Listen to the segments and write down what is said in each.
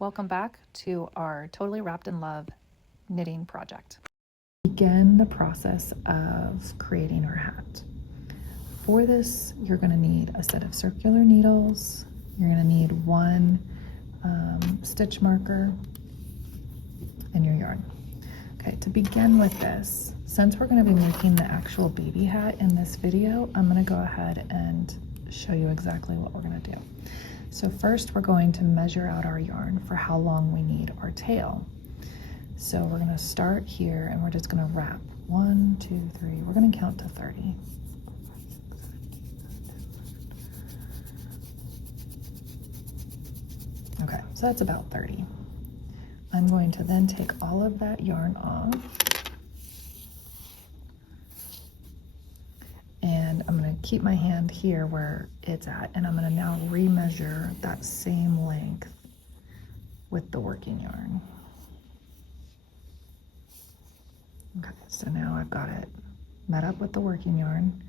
Welcome back to our Totally Wrapped in Love knitting project. Begin the process of creating our hat. For this, you're going to need a set of circular needles. You're going to need one stitch marker and your yarn. Okay, to begin with this, since we're going to be making the actual baby hat in this video, I'm going to go ahead and show you exactly what we're going to do. So first, we're going to measure out our yarn for how long we need our tail. So we're going to start here and we're just going to wrap 1, 2, 3. We're going to count to 30. Okay, so that's about 30. I'm going to then take all of that yarn off and I'm going to keep my hand here where it's at, and I'm going to now remeasure that same length with the working yarn. Okay, so now I've got it met up with the working yarn.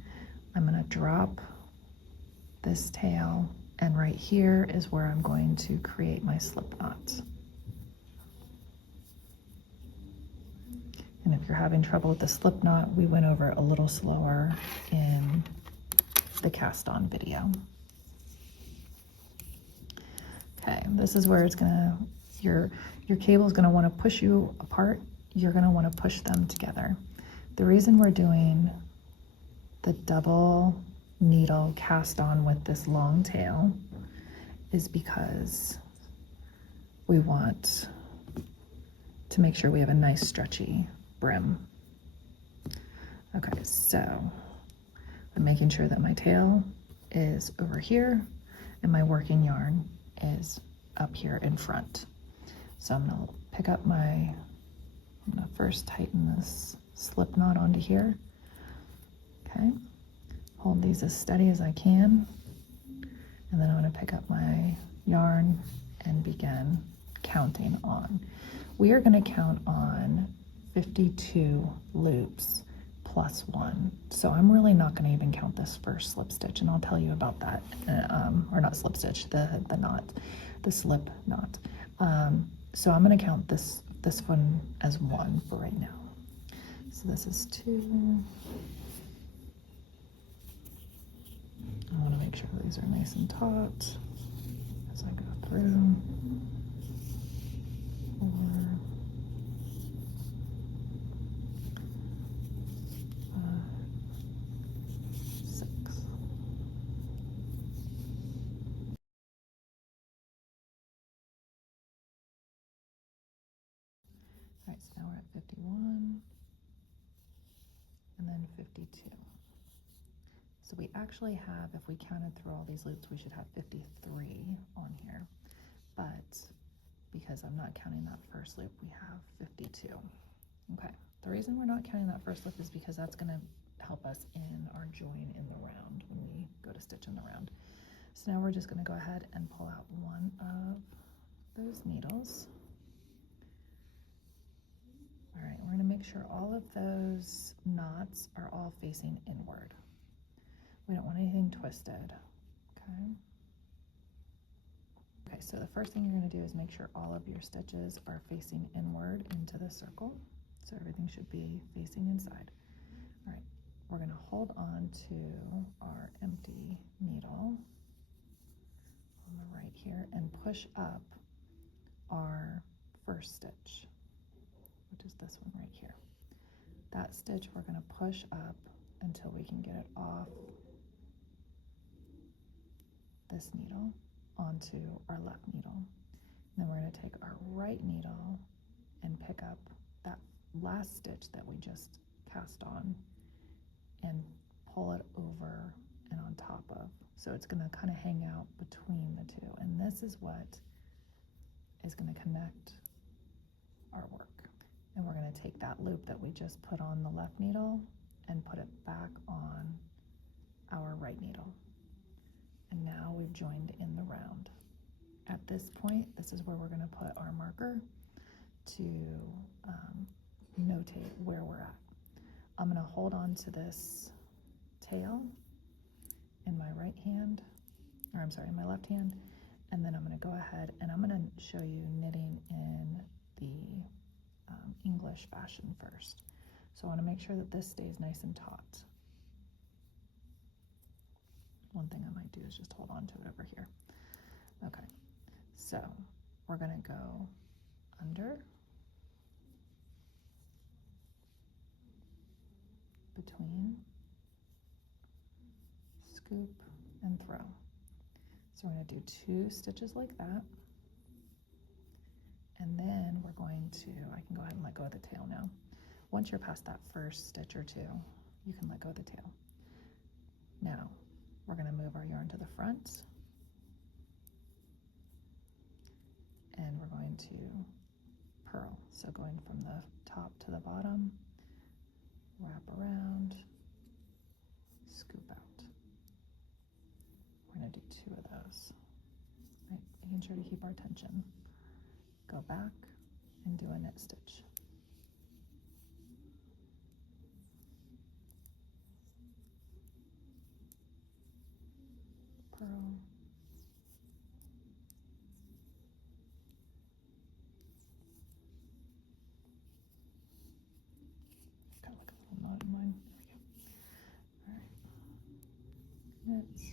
I'm going to drop this tail, and right here is where I'm going to create my slip knots. And if you're having trouble with the slip knot, we went over it a little slower in the cast on video. Okay, this is where it's gonna, your cable is gonna wanna push you apart. You're gonna wanna push them together. The reason we're doing the double needle cast on with this long tail is because we want to make sure we have a nice stretchy brim. Okay, so I'm making sure that my tail is over here and my working yarn is up here in front. So I'm gonna pick up I'm gonna first tighten this slip knot onto here. Okay, hold these as steady as I can. And then I'm gonna pick up my yarn and begin counting on. We are gonna count on 52 loops plus 1. So I'm really not going to even count this first slip stitch, and I'll tell you about that, or not slip stitch, the knot, the slip knot. So I'm going to count this one as 1 for right now. So this is 2. I want to make sure these are nice and taut as I go through. 4. 6. All right, so now we're at 51 and then 52. So we actually have, if we counted through all these loops, we should have 53 on here. But because I'm not counting that first loop, we have 52. Okay, the reason we're not counting that first loop is because that's going to help us in our join in the round when we go to stitch in the round. So now we're just going to go ahead and pull out one of those needles. All right, we're going to make sure all of those knots are all facing inward. We don't want anything twisted. Okay. Okay, so the first thing you're going to do is make sure all of your stitches are facing inward into the circle. So everything should be facing inside. All right, we're going to hold on to our empty needle on the right here and push up our first stitch, which is this one right here. That stitch we're going to push up until we can get it off this needle onto our left needle. And then we're going to take our right needle and pick up that last stitch that we just cast on and pull it over and on top of. So it's going to kind of hang out between the two. And this is what is going to connect our work. And we're going to take that loop that we just put on the left needle and put it back on our right needle. And now we've joined in the round. At this point, this is where we're going to put our marker to notate where we're at. I'm going to hold on to this tail in my right hand, or I'm sorry, in my left hand, and then I'm going to go ahead and I'm going to show you knitting purlish fashion first. So I want to make sure that this stays nice and taut. One thing I might do is just hold on to it over here. Okay, so we're going to go under, between, scoop, and throw. So we're going to do 2 stitches like that. And then we're going to, I can go ahead and let go of the tail now. Once you're past that first stitch or 2, you can let go of the tail. Now, we're going to move our yarn to the front. And we're going to purl. So going from the top to the bottom, wrap around, scoop out. We're going to do 2 of those. Right, making sure to keep our tension. Go back and do a knit stitch. Purl. Got like a little knot in mine. There we go. All right. Knits.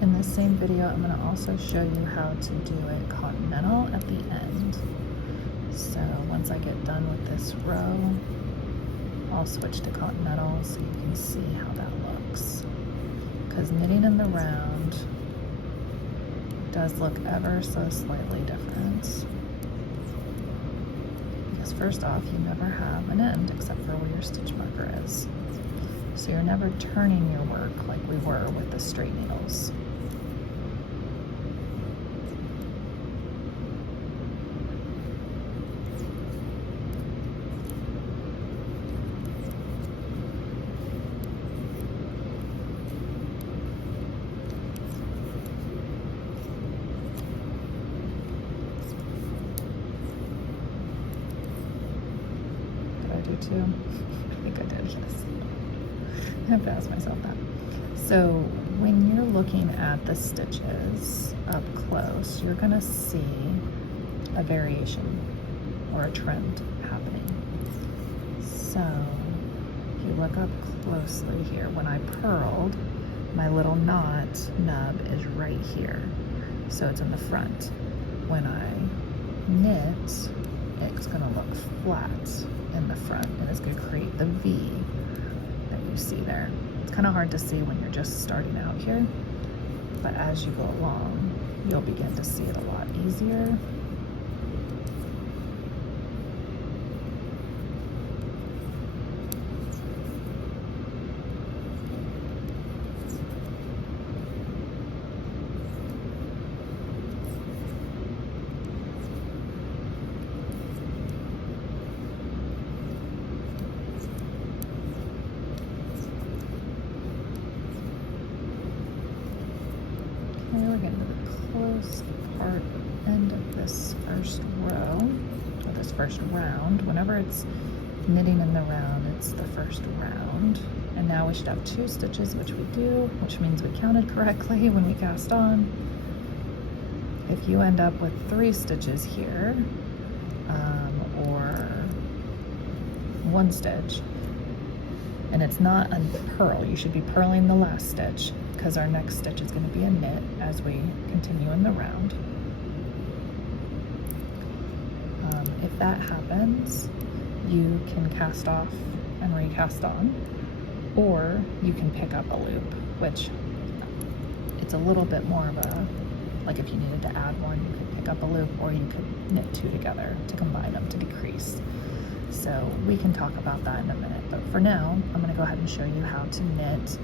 In this same video, I'm going to also show you how to do a Continental at the end. So once I get done with this row, I'll switch to Continental so you can see how that looks. Because knitting in the round does look ever so slightly different. Because first off, you never have an end except for where your stitch marker is. So you're never turning your work like we were with the straight needles. Too. I think I did, yes. I have to ask myself that. So when you're looking at the stitches up close, you're going to see a variation or a trend happening. So if you look up closely here, when I purled, my little knot nub is right here. So it's in the front. When I knit, it's going to look flat in the front, and it's going to create the V that you see there. It's kind of hard to see when you're just starting out here, but as you go along, you'll begin to see it a lot easier. We're getting to the close part end of this first row, or this first round. Whenever it's knitting in the round, it's the first round. And now we should have 2 stitches, which we do, which means we counted correctly when we cast on. If you end up with 3 stitches here, or 1 stitch, and it's not a purl, you should be purling the last stitch, because our next stitch is going to be a knit as we continue in the round. If that happens, you can cast off and recast on, or you can pick up a loop, which it's a little bit more of a, like if you needed to add one, you could pick up a loop, or you could knit 2 together to combine them to decrease. So we can talk about that in a minute, but for now, I'm going to go ahead and show you how to knit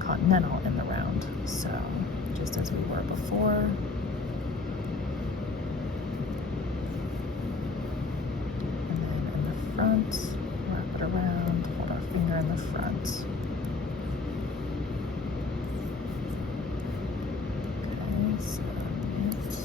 Continental in the round. So just as we were before, front, wrap it around, hold our finger in the front. Okay, so knit.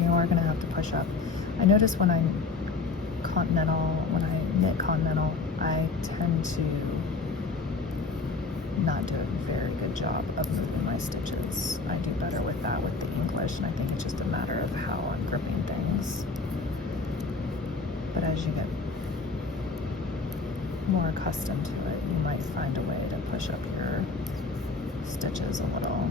You are going to have to push up. I notice when I knit Continental, I tend to not do a very good job of moving my stitches. I do better with that with the English, and I think it's just a matter of how I'm gripping things. But as you get more accustomed to it, you might find a way to push up your stitches a little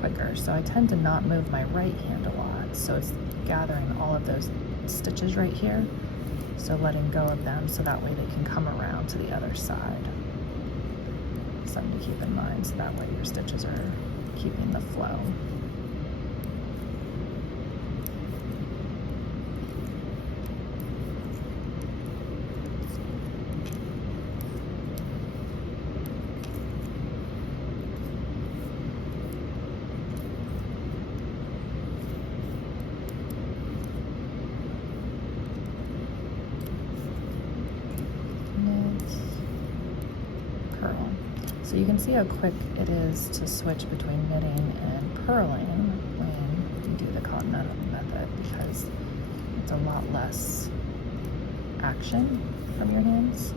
quicker. So I tend to not move my right hand a lot, so it's gathering all of those stitches right here, so letting go of them so that way they can come around to the other side. Something to keep in mind, so that way your stitches are keeping the flow. Purl. So you can see how quick it is to switch between knitting and purling when you do the Continental method, because it's a lot less action from your hands.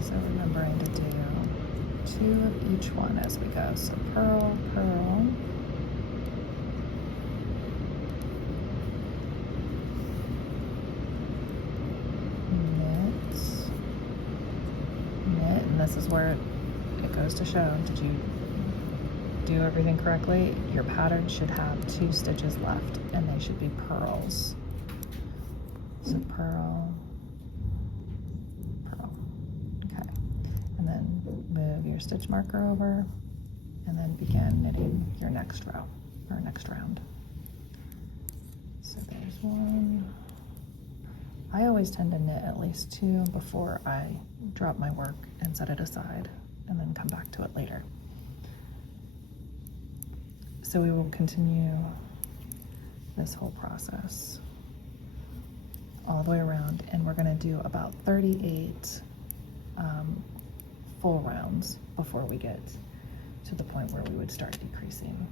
So remembering to do 2 of each one as we go. So purl, purl. Knit, knit, and this is where it goes to show, did you do everything correctly? Your pattern should have 2 stitches left, and they should be purls. So purl, purl. Okay, and then move your stitch marker over, and then begin knitting your next row, or next round. So there's 1. I always tend to knit at least 2 before I drop my work and set it aside, and then come back to it later. So we will continue this whole process all the way around, and we're going to do about 38 full rounds before we get to the point where we would start decreasing.